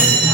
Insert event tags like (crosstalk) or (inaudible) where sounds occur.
Thank (laughs) you.